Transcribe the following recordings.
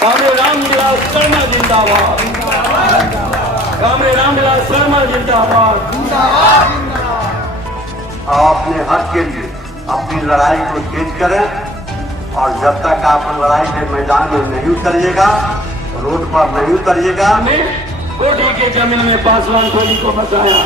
Comrade Ramvilas Sharma जिंदाबाद, comrade Ramvilas Sharma जिंदाबाद। अपने हक के लिए अपनी लड़ाई को तेज करें और जब तक आप लड़ाई के मैदान में नहीं उतरिएगा, रोड पर नहीं उतरिएगा। कोठी के जमीन में पासवान कोली को बचाया,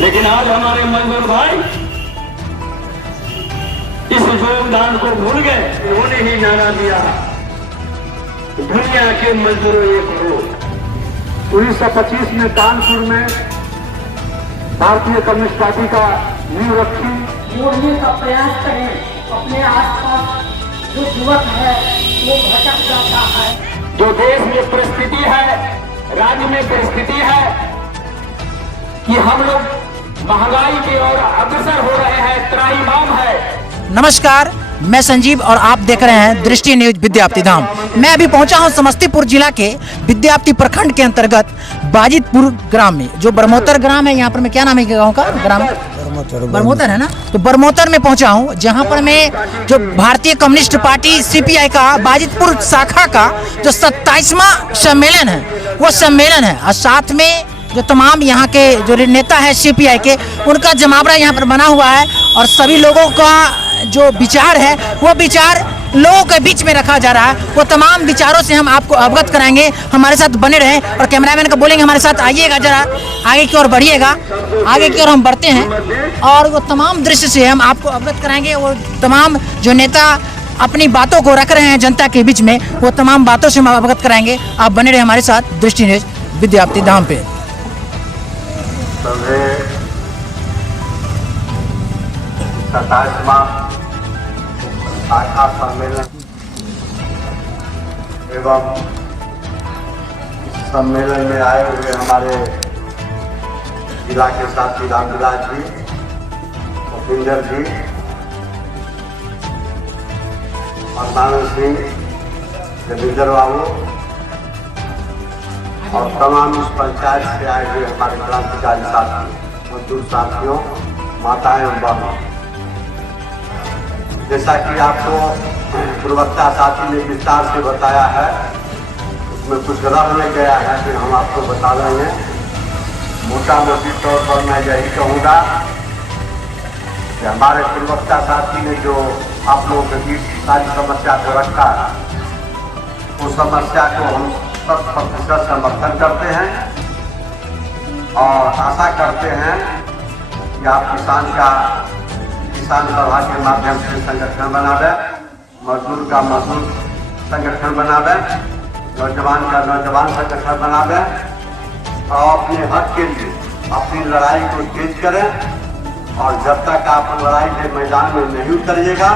लेकिन आज हमारे मजदूर भाई इस योगदान को भूल गए। उन्होंने ही नारा दिया, दुनिया के मजदूरों एक हो। 1925 में कानपुर में भारतीय कम्युनिस्ट पार्टी का नींव रखी। जोड़ने का प्रयास करें। अपने आसपास जो युवक है वो भटक जाता है। जो देश में परिस्थिति है, राज्य में परिस्थिति है कि हम लोग महंगाई की ओर अग्रसर हो रहे हैं, त्राहिमाम है। नमस्कार, मैं संजीव और आप देख रहे हैं दृष्टि न्यूज विद्याप्ति धाम। मैं अभी पहुंचा हूं समस्तीपुर जिला के विद्याप्ति प्रखंड के अंतर्गत बाजितपुर ग्राम में, जो बरमोतर ग्राम है। यहाँ पर मैं, क्या नाम है गाँव का? ग्राम बरमोतर है ना। तो बरमोतर में पहुंचा हूं, जहां पर मैं जो भारतीय कम्युनिस्ट पार्टी CPI का बाजितपुर शाखा का जो 27वां सम्मेलन है वो सम्मेलन है, और साथ में जो तमाम यहाँ के जो नेता है CPI के, उनका जमावड़ा यहाँ पर बना हुआ है। और सभी लोगों का जो विचार है वो विचार लोगों के बीच में रखा जा रहा है। वो तमाम विचारों से हम आपको अवगत कराएंगे। हमारे साथ बने रहें और कैमरामैन को बोलेंगे हमारे साथ आइएगा, जरा आगे की ओर बढ़िएगा। आगे की ओर हम बढ़ते हैं और वो तमाम दृश्य से हम आपको अवगत कराएंगे। वो तमाम जो नेता अपनी बातों को रख रहे हैं जनता के बीच में, वो तमाम बातों से हम अवगत कराएंगे। आप बने रहे हमारे साथ दृष्टि न्यूज विद्याप्ति धाम पे। शाखा सम्मेलन एवं इस सम्मेलन में आए हुए हमारे जिला के साथी रामविलास जी, भूपिंदर जी और नारायण सिंह, रविंदर बाबू और तमाम इस पंचायत से आए हुए हमारे क्रांतिकारी साथी, मजदूर साथियों, माताएं एवं बहनों। जैसा कि आपको पूर्वक्ता साथी ने विस्तार से बताया है, उसमें कुछ रह नहीं गया है, फिर हम आपको बता देंगे। मोटा मोटी तौर पर मैं यही कहूँगा कि हमारे पूर्वक्ता साथी ने जो आप लोगों के बीच सारी समस्या को रखा है, उस समस्या को हम 100% समर्थन करते हैं और आशा करते हैं कि आप किसान सभा के माध्यम से संगठन बनावे, मजदूर का मजदूर संगठन बनावे, नौजवान का नौजवान संगठन बनावे और अपने हक के लिए अपनी लड़ाई को तेज करें। और जब तक आप लड़ाई के मैदान में नहीं उतरिएगा,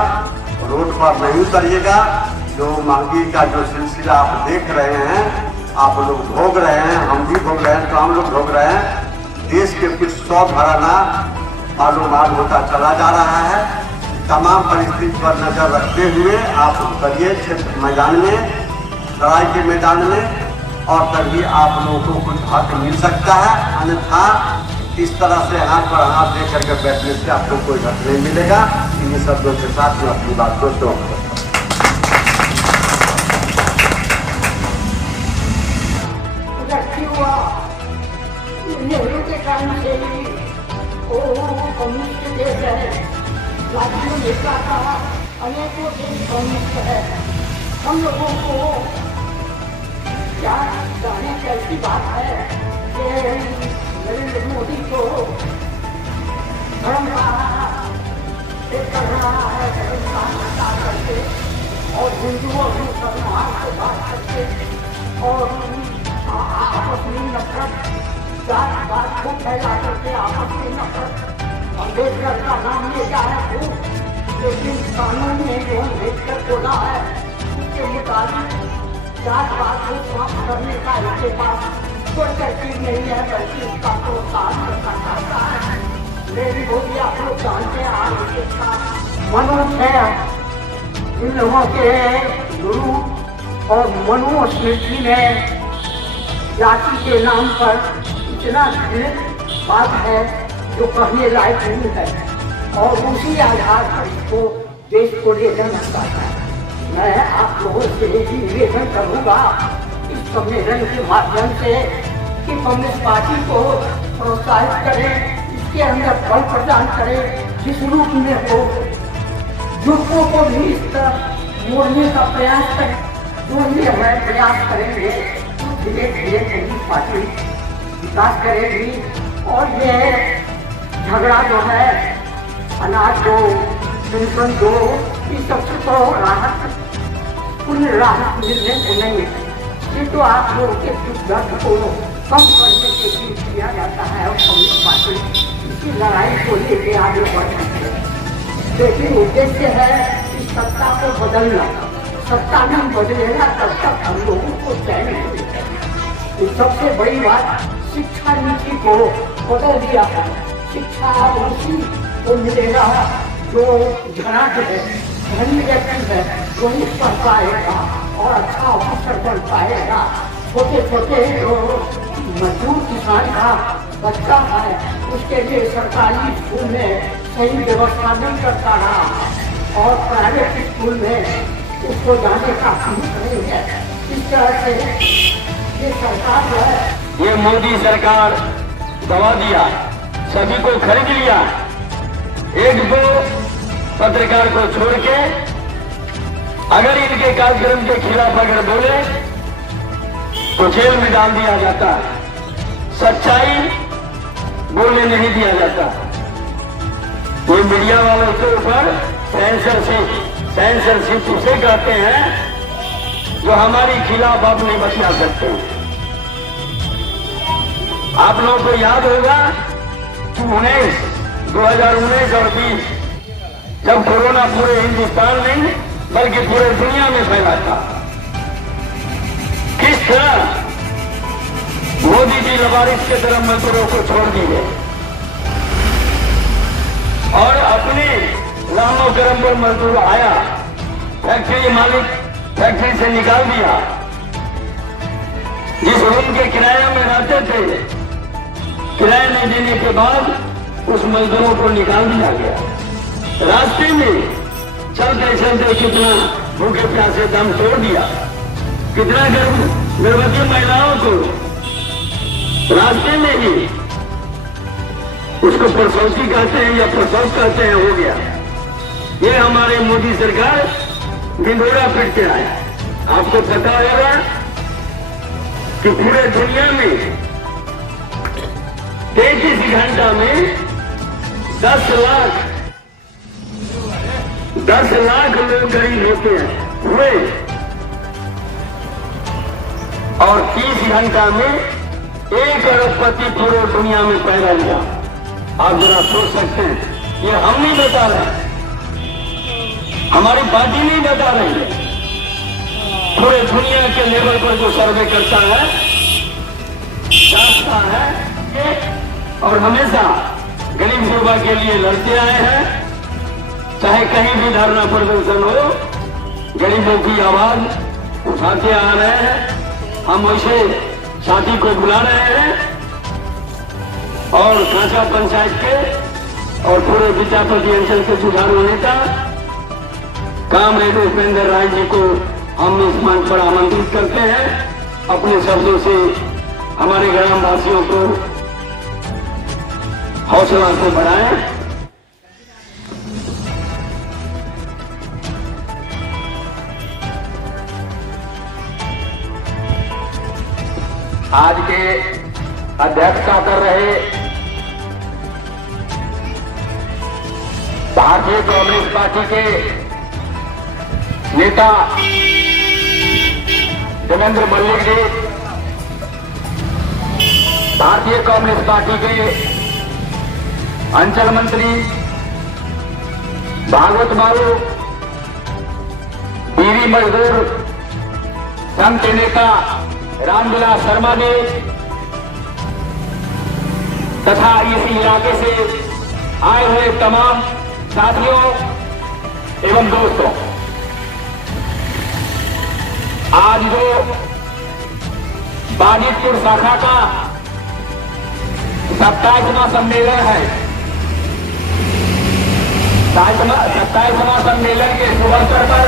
रोड पर नहीं उतरिएगा, जो महंगी का जो सिलसिला आप देख रहे हैं, आप लोग भोग रहे हैं, हम भी भोग रहे हैं, तो हम लोग भोग रहे हैं। देश के कुछ 100 घराना मालूम होता चला जा रहा है। तमाम परिस्थिति पर नजर रखते हुए आप उतरिए क्षेत्र मैदान में, लड़ाई के मैदान में, और तभी आप लोगों को कुछ हक मिल सकता है। अन्यथा इस तरह से हाथ पर हाथ दे करके बैठने से आपको कोई हक नहीं मिलेगा। इन्हीं शब्दों के साथ मैं अपनी बात को समाप्त कम्युनिस्ट देश है, राज्यों में का अनेकों देश कम्युनिस्ट है। हम लोगों को क्या जाने कैसी बात है कि नरेंद्र मोदी को धर्म कर रहा है, धर्म का हटा करके और हिंदुओं की समाज से बात करके और आपस में नफरत जात बात को फैला करके आपस में नफरत। अम्बेडकर का नाम ले जा है, लेकिन कानून ने जो अम्बेडकर बोला है उसके मुताबिक जात पात को समाप्त करने का इसके पास कोई तरकीब नहीं है, बल्कि उसका प्रोत्साहन करना चाहता है। मेरी बोली आप लोग जानते हैं, आज इसका मनुष्य है। इन लोगों के गुरु और मनुस्मृति में जाति के नाम पर इतना बात है जो कहने लायक नहीं है, और उसी आधार पर इसको देश को ले जाना चाहता है। मैं आप लोगों से ही निवेदन करूंगा इस सम्मेलन के माध्यम से कि कम्युनिस्ट पार्टी को प्रोत्साहित करें, इसके अंदर बल प्रदान करें जिस रूप में हो, युवकों को भी इस तरफ मोड़ने का प्रयास करें। जो ये हमें प्रयास करेंगे तो धीरे धीरे कम्युनिस्ट पार्टी विकास करेगी। और ये झगड़ा जो है अनाज दो, पेंशन दो, इस सबसे तो राहत पूर्ण राहत मिलने को नहीं है। ये तो आप लोगों के दुख दर्द को कम करने के लिए किया जाता है और कम्युनिस्ट पार्टी इसी लड़ाई को लेके आगे बढ़ रही है। लेकिन उद्देश्य है इस सत्ता को बदलना। सत्ता नहीं बदलेगा तब तक हम लोगों को चैन नहीं मिलेगा। तो सबसे बड़ी बात शिक्षा नीति को बदल दिया है। शिक्षा उसी को मिलेगा जो धनाढ्य है, धनी व्यक्ति है, वही पढ़ पाएगा और अच्छा ऑफिसर बन पाएगा। छोटे छोटे जो मजदूर किसान का बच्चा है उसके लिए सरकारी स्कूल में सही व्यवस्था नहीं करता रहा और प्राइवेट स्कूल में उसको जाने का नहीं है। इस तरह से ये सरकार जो है, ये मोदी सरकार दबा दिया, सभी को खरीद लिया। एक दो पत्रकार को छोड़ के अगर इनके कार्यक्रम के खिलाफ अगर बोले तो जेल में डाल दिया जाता, सच्चाई बोलने नहीं दिया जाता। ये मीडिया वालों के ऊपर सेंसरशिप उसे कहते हैं जो हमारे खिलाफ आप नहीं बता सकते। आप लोगों को याद होगा कि 2019 और 20 जब कोरोना पूरे हिंदुस्तान नहीं बल्कि पूरे दुनिया में फैला था, किस तरह मोदी जी लवारिस के तरह मजदूरों को छोड़ दिए और अपने लामो करम पर मजदूर आया, फैक्ट्री मालिक फैक्ट्री से निकाल दिया। जिस रूम के किराए में रहते थे, किराया नहीं देने के बाद उस मजदूरों को निकाल दिया गया। रास्ते में चलते चलते कितना भूखे प्यासे दम तोड़ दिया, कितना गर्भवती महिलाओं को रास्ते में ही उसको प्रसौती कहते हैं या प्रसव कहते हैं हो गया। ये हमारे मोदी सरकार ढिंढोरा पीट के आया। आपको पता होगा कि पूरे दुनिया में 33 घंटा में 10 लाख लोग गरीब होते हैं हुए और 30 घंटा में 1 अरबपति पूरे दुनिया में पैदा हुआ। आप जरा सोच सकते हैं, ये हम नहीं बता रहे, हमारी पार्टी नहीं बता रही है। पूरे दुनिया के लेवल पर जो सर्वे करता है, जांचता है और हमेशा गरीब गुरबा के लिए लड़ते आए हैं। चाहे कहीं भी धरना प्रदर्शन हो, गरीबों की आवाज उठाते आ रहे हैं। हम वैसे साथी को बुला रहे हैं और कांचा पंचायत के और पूरे विद्यापति अंचल के जुझारू नेता कामरेड उपेंद्र राय जी को हम इस मंच पर आमंत्रित करते हैं। अपने शब्दों से हमारे ग्रामवासियों को हौसला को बढ़ाएं। आज के अध्यक्षता कर रहे भारतीय कम्युनिस्ट पार्टी के नेता देवेंद्र मल्लिक जी, भारतीय कम्युनिस्ट पार्टी के अंचल मंत्री भागवत बाबू, बीवी मजदूर संघ के नेता रामविलास शर्मा जी तथा इस इलाके से आए हुए तमाम साथियों एवं दोस्तों, आज जो बाजितपुर शाखा का 27वां सम्मेलन है, 27वां सम्मेलन के शुभ अवसर पर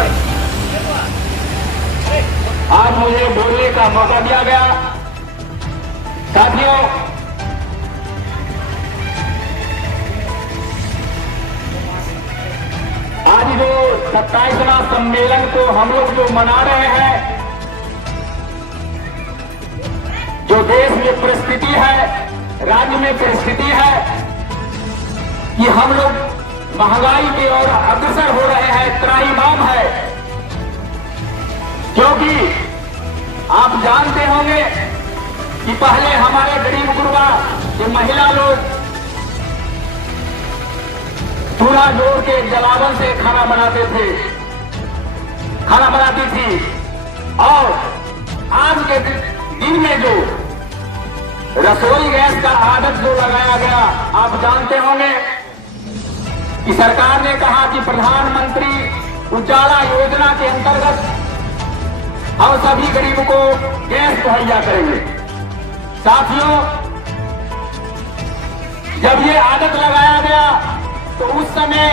आज मुझे बोलने का मौका दिया गया। साथियों, आज जो 27वां सम्मेलन को हम लोग जो मना रहे हैं, जो देश में परिस्थिति है, राज्य में परिस्थिति है कि हम लोग महंगाई की ओर अग्रसर हो रहे हैं, त्राहिमाम है। क्योंकि आप जानते होंगे कि पहले हमारे गरीब गुरबा ये महिला लोग चूल्हा जोड़ के जलावन से खाना बनाते थे, खाना बनाती थी। और आज के दिन में जो रसोई गैस का आदत जो लगाया गया, आप जानते होंगे कि सरकार ने कहा कि प्रधानमंत्री उजाला योजना के अंतर्गत हम सभी गरीब को गैस मुहैया करेंगे। साथियों, जब ये आदत लगाया गया तो उस समय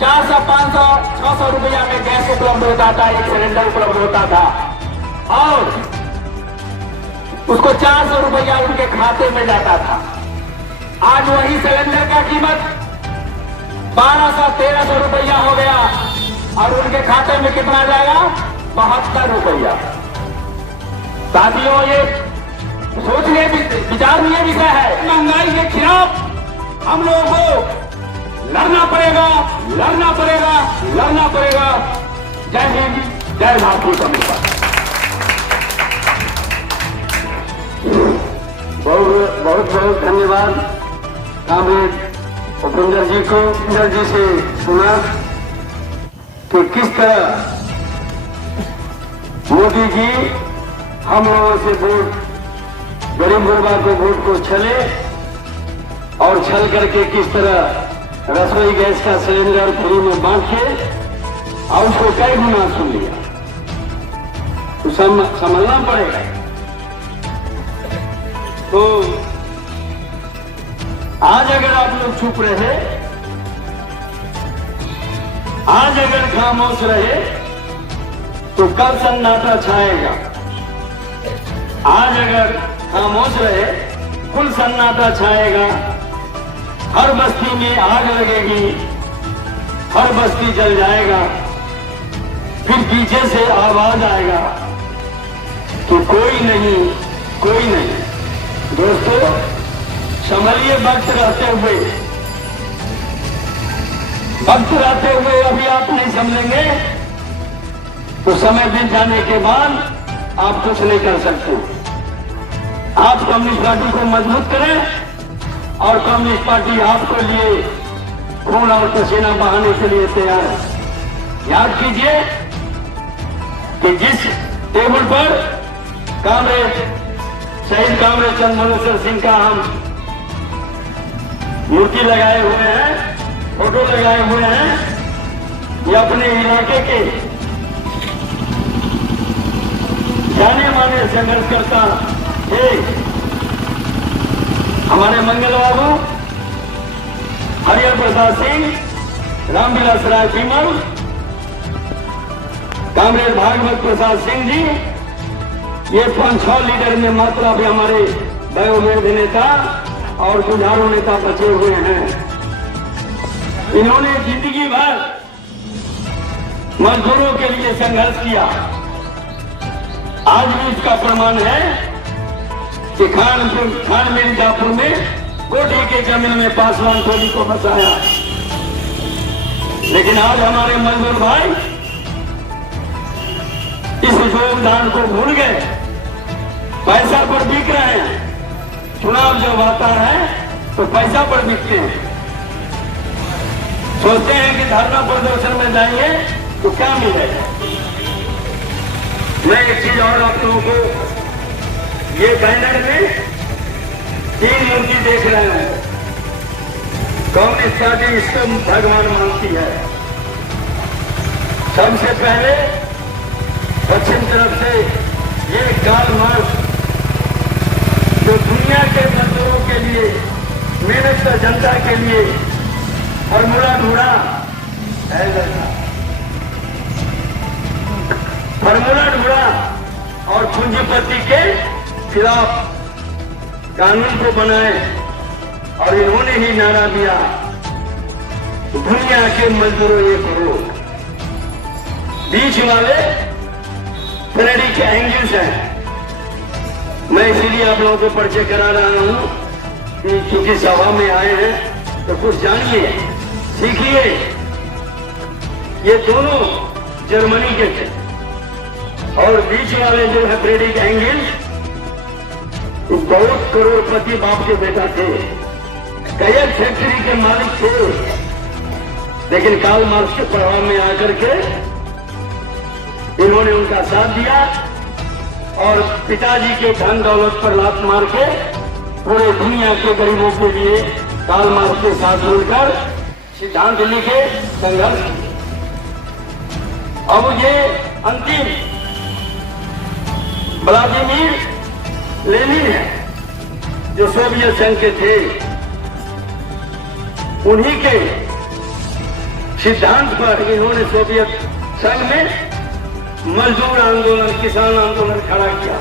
400, 500, 600 रुपया में गैस उपलब्ध होता था, एक सिलेंडर उपलब्ध होता था और उसको 400 रुपया उनके खाते में जाता था। आज वही सिलेंडर का कीमत 1200, 1300 रुपया हो गया और उनके खाते में कितना जाएगा? 72 रुपया। साथियों, ये सोचने विचारणीय विषय है। महंगाई के खिलाफ हम लोगों को लड़ना पड़ेगा, लड़ना पड़ेगा, लड़ना पड़ेगा। जय हिंद, जय भारतीय कम्युनिस्ट पार्टी। बहुत बहुत धन्यवाद कामरेड उपेंद्र जी को। उपेंद्र जी से सुना कि किस तरह मोदी जी हम लोगों से वोट, गरीब गुरबा को वोट को छले और छल करके किस तरह रसोई गैस का सिलेंडर फ्री में बांट के और उसको कई गुना सुन लिया। तो समझना पड़ेगा। तो आज अगर आप लोग चुप रहे, आज अगर खामोश रहे तो कल सन्नाटा छाएगा। आज अगर खामोश रहे कुल सन्नाटा छाएगा। हर बस्ती में आग लगेगी, हर बस्ती जल जाएगा। फिर पीछे से आवाज आएगा कि कोई नहीं, कोई नहीं। दोस्तों, संभलिए वक्त रहते हुए, वक्त रहते हुए अभी आप नहीं समझेंगे तो समय बीत जाने के बाद आप कुछ नहीं कर सकते। आप कम्युनिस्ट पार्टी को मजबूत करें और कम्युनिस्ट पार्टी आपके लिए खून और पसीना बहाने के लिए तैयार है। याद कीजिए कि जिस टेबल पर शहीद कामरेड चंद्रमणि सिंह का हम मूर्ति लगाए हुए हैं, फोटो लगाए हुए हैं, ये अपने इलाके के जाने माने संघर्षकर्ता थे। हमारे मंगल बाबू, हरिहर प्रसाद सिंह, रामविलास राय विमल, कामरेड भागवत प्रसाद सिंह जी, ये 5-6 लीडर में मात्र अभी हमारे वयोवृद्ध नेता और जुझारू नेता बचे हुए हैं। इन्होंने जिंदगी भर मजदूरों के लिए संघर्ष किया। आज भी इसका प्रमाण है कि खान मिर्जापुर में कोठी के जमीन में पासवान टोली को बसाया। लेकिन आज हमारे मजदूर भाई इस योगदान को भूल गए, पैसा पर बिक रहे हैं। चुनाव जब आता है तो पैसा पर बिकते हैं। सोचते हैं कि धरना प्रदर्शन में जाएंगे तो क्या मिलेगा। मैं एक चीज और आप लोगों को, ये बैनर में 3 मूर्ति देख रहे हैं। कम्युनिस्ट पार्टी इसको भगवान मानती है। सबसे पहले पश्चिम तरफ से ये कार्ल मार्क्स जो दुनिया के मजदूरों के लिए, मेहनत का जनता के लिए फॉर्मूला ढूंढा, फॉर्मूला ढूंढा और पूंजीपति के खिलाफ कानून को बनाए और इन्होंने ही नारा दिया दुनिया के मजदूरों ये करो। बीच वाले फ्रेडरिक एंगल्स हैं। मैं इसीलिए आप लोगों को परिचय करा रहा हूं कि क्योंकि सभा में आए हैं तो कुछ जानिए, सीखिए। ये दोनों जर्मनी के थे और बीच वाले जो है फ्रेडरिक एंगल्स बहुत करोड़पति बाप के बेटा थे, कई फैक्ट्री के मालिक थे, लेकिन कार्ल मार्क्स के प्रभाव में आकर के इन्होंने उनका साथ दिया और पिताजी के धन दौलत पर लात मार के पूरे दुनिया के गरीबों के लिए कार्ल मार्क्स के साथ मिलकर सिद्धांत लिखे, संघर्ष किए। अब ये अंतिम व्लादिमीर लेनिन है जो सोवियत संघ के थे, उन्हीं के सिद्धांत पर इन्होंने सोवियत संघ में मजदूर आंदोलन, किसान आंदोलन खड़ा किया।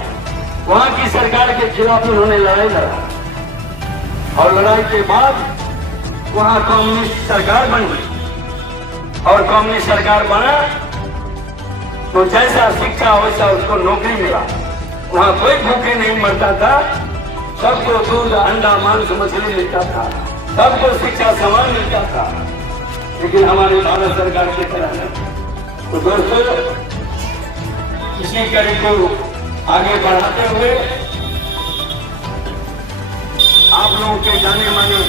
वहां की सरकार के खिलाफ उन्होंने लड़ाई लड़ा और लड़ाई के बाद वहां कम्युनिस्ट सरकार बनी और कम्युनिस्ट सरकार बना तो जैसा शिक्षा वैसा उसको नौकरी मिला। वहां कोई भूखे नहीं मरता था, सबको दूध, अंडा, मांस, मछली मिलता था, सबको शिक्षा समान मिलता था। लेकिन हमारे भारत सरकार की तरह नहीं। तो दोस्तों, इसी कड़ी को आगे बढ़ाते हुए आप लोगों के जाने माने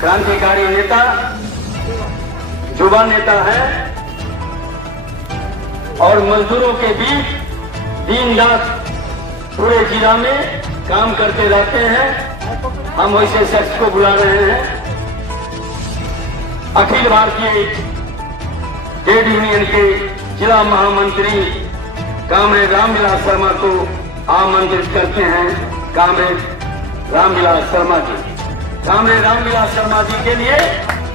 क्रांतिकारी नेता, युवा नेता है और मजदूरों के बीच दिन रात पूरे जिला में काम करते रहते हैं। हम वैसे शख्स को बुला रहे हैं, अखिल भारतीय ट्रेड यूनियन के जिला महामंत्री कामरेड रामविलास शर्मा को आमंत्रित करते हैं। कामरेड रामविलास शर्मा जी, कामरेड रामविलास शर्मा जी के लिए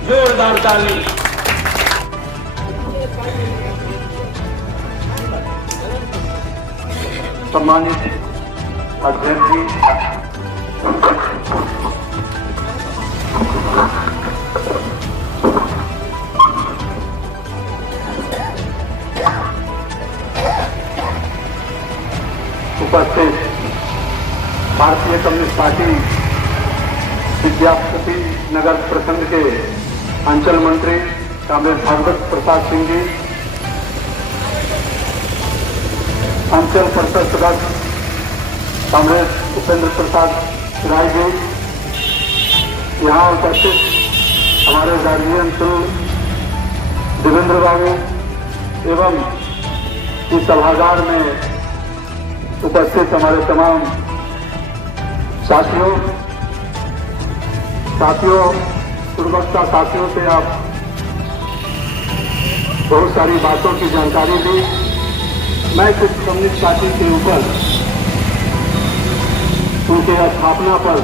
जोरदार ताली। सम्मानित अध्यक्ष जी, उपस्थित भारतीय कम्युनिस्ट पार्टी विद्यापति नगर प्रखंड के अंचल मंत्री कामरेड भागवत प्रसाद सिंह जी, अंचल परिषद सदस्य कामरेड उपेंद्र प्रसाद राय जी, यहाँ उपस्थित हमारे गार्जियन देवेंद्र बाबू एवं इस सभागार में उपस्थित हमारे तमाम साथियों, पूर्वक्ता साथियों से आप बहुत सारी बातों की जानकारी दी। मैं कुछ कम्युनिस्ट पार्टी के ऊपर, उनके स्थापना पर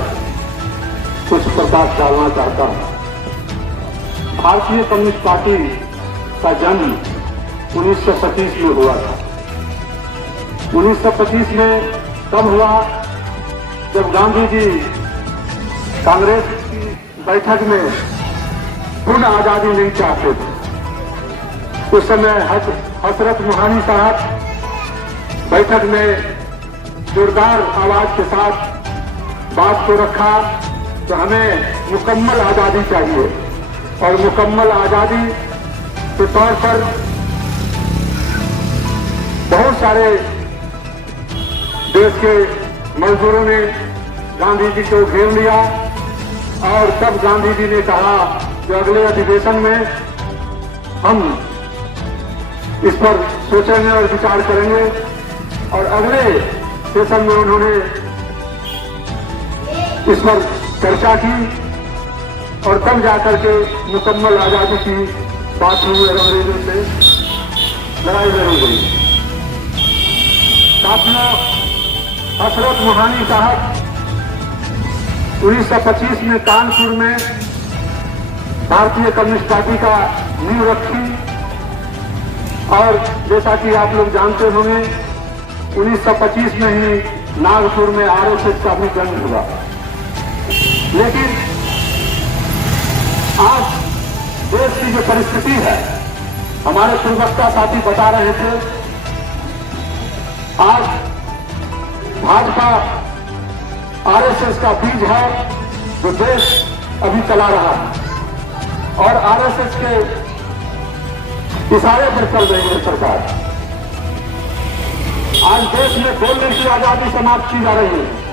कुछ प्रकाश डालना चाहता हूं। भारतीय कम्युनिस्ट पार्टी का जन्म 1925 में हुआ था। 1925 में कब हुआ? जब गांधी जी कांग्रेस की बैठक में पूर्ण आजादी नहीं चाहते थे। उस समय हजरत मोहानी साहब बैठक में जोरदार आवाज के साथ बात को रखा तो हमें मुकम्मल आजादी चाहिए और मुकम्मल आजादी के तौर पर बहुत सारे देश के मजदूरों ने गांधी जी को घेर लिया और तब गांधी जी ने कहा कि अगले अधिवेशन में हम इस पर सोचेंगे और विचार करेंगे और अगले सेशन में उन्होंने इस पर चर्चा की और तब जाकर के मुकम्मल आजादी की बात हुई और अंग्रेजों से लड़ाई लड़ी गई। साथियों, हजरत मोहानी साहब 1925 में कानपुर में भारतीय कम्युनिस्ट पार्टी का नींव रखी और जैसा कि आप लोग जानते होंगे 1925 में ही नागपुर में आरएसएस का भी जन्म हुआ। लेकिन आज देश की जो परिस्थिति है, हमारे पूर्वक्ता साथी बता रहे थे, आज भाजपा आरएसएस का बीज है जो देश अभी चला रहा है और आरएसएस के इशारे पर चल रही है सरकार। आज देश में बोलने की आजादी समाप्त की जा रही है।